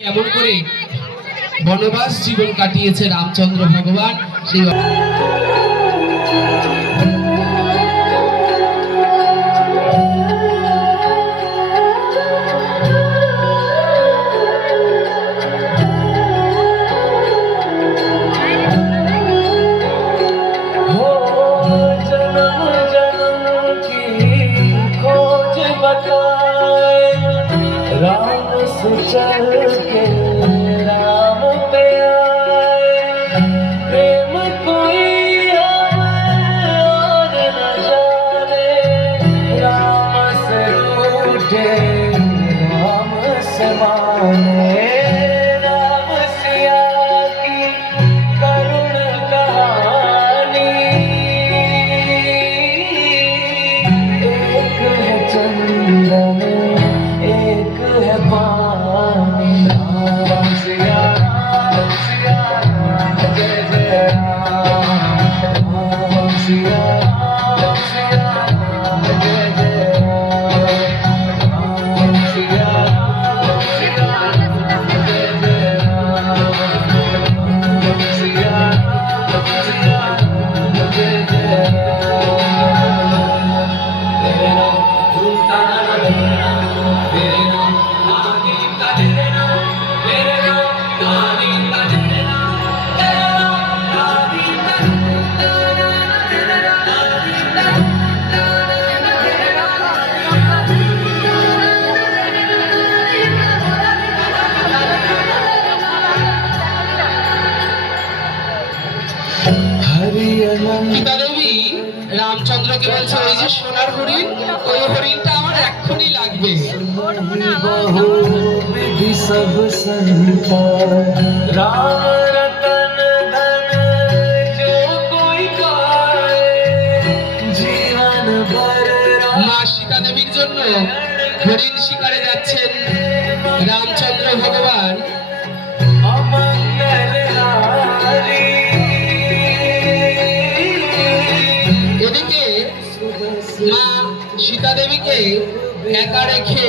কেমন করে বনবাস জীবন কাটিয়েছে রামচন্দ্র ভগবান সেই राम से चल के राम पे आए, प्रेम कोई और न जाने, राम से रूठे राम से माने, राम सिया की करुण कहानी। एक है चंदन एक है पानी, राम सिया राम जय जय राम, राम सिया राम जय जय राम, राम सिया राम जय जय राम, राम सिया राम जय जय राम। तेरे नाम झूठा ना लगना, तेरे नाम आगे का देना, तेरे नाम आगे का देना, तेरे नाम आगे का সীতা দেবী রামচন্দ্রকে বলছে ওই যে সোনার হরিণ, ওই হরিণটা আমার এক্ষুনি লাগবে। बहु विधि सब संता, राम रतन धन जो कोई पाए, जीवन भर মা সীতা দেবীর জন্য হরিণ শিকারে যাচ্ছেন রামচন্দ্র ভগবান। अमंगल हारी। এদিকে মা সীতা দেবীকে একা রেখে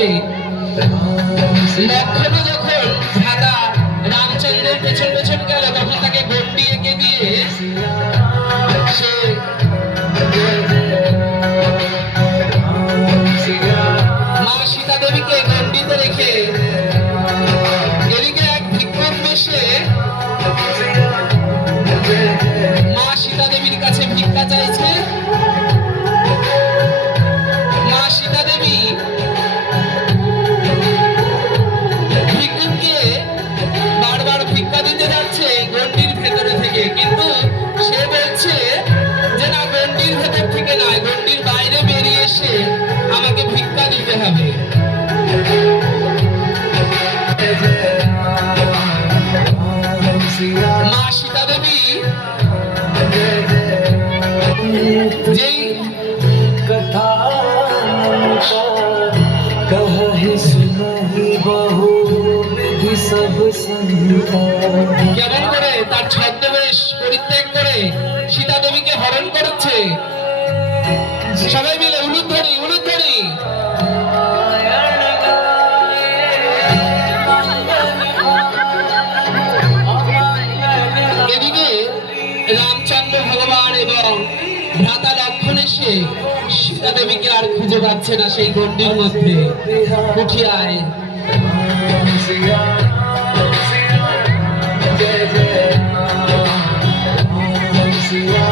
লক্ষ্মণ যখন ধাতা রামচন্দ্রের পেছন পেছন গেল, তখন তাকে গন্ডি এঁকে দিয়ে সে মা সীতা দেবীকে গন্ডিতে রেখে এদিকে এক ভিক্ষুক বেশে মা সীতা দেবীর কাছে ভিক্ষা চাইছে। মা সীতা দেবী ভিক্ষুককে বারবার ভিক্ষা দিতে যাচ্ছে গন্ডির ভেতরে থেকে, কিন্তু সে বলছে যে না, গন্ডির ভেতর থেকে নয়, গন্ডির বাইরে বেরিয়ে এসে আমাকে ভিক্ষা দিতে হবে। মা সীতা দেবী যেই कथा कहि सुनहि बहु विधि सब संता। কেমন করে তার ছদ্মবেশ পরিত্যাগ করে সীতা দেবীকে হরণ করেছে। সবাই মিলে উলুধ্বনি উলুধ্বনি। এদিকে রামচন্দ্র ভগবান এবং ভ্রাতা লক্ষ্মণ এসে সীতা দেবীকে আর খুঁজে পাচ্ছে না সেই গন্ডির মধ্যে। উঠিয়ায় जय जय राम सिया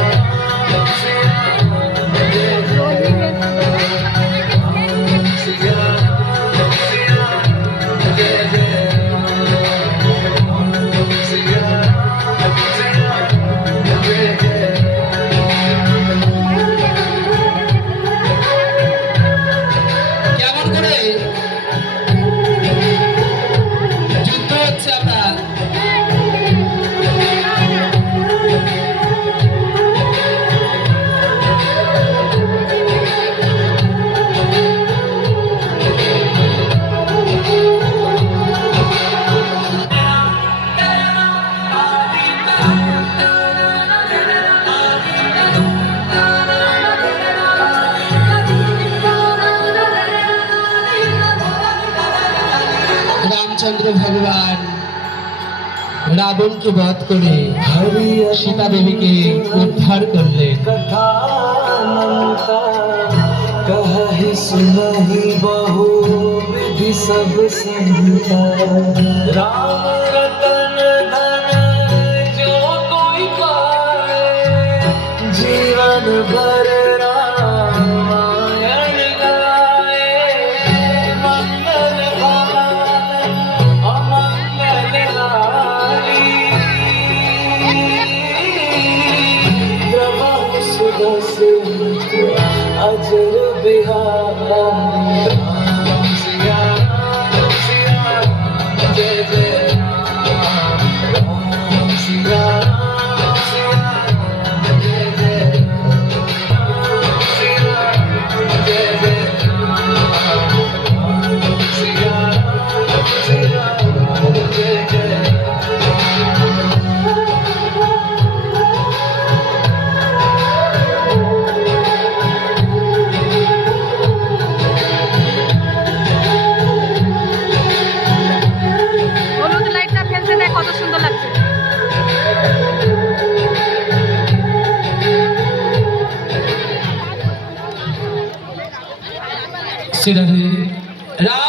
কেমন করে রাবণকে বধ করে हरि সীতা দেবীকে উদ্ধার করলেন। कथा अनंता कहि सुनहि बहु विधि सब संता राम रतन धन जो कोई पाए जीवन भर रामायण गाए मंगल भवन अमंगल हारी द्रवहु सुदसित अजर बिहारी राम सिया राम, जय जय राम राम सिया राम, जय जय राम सिया जय जय राम सिया जय जय হলুদ লাইটটা ফেলতে দেয় কত সুন্দর লাগছে। শ্রীরাধে রাম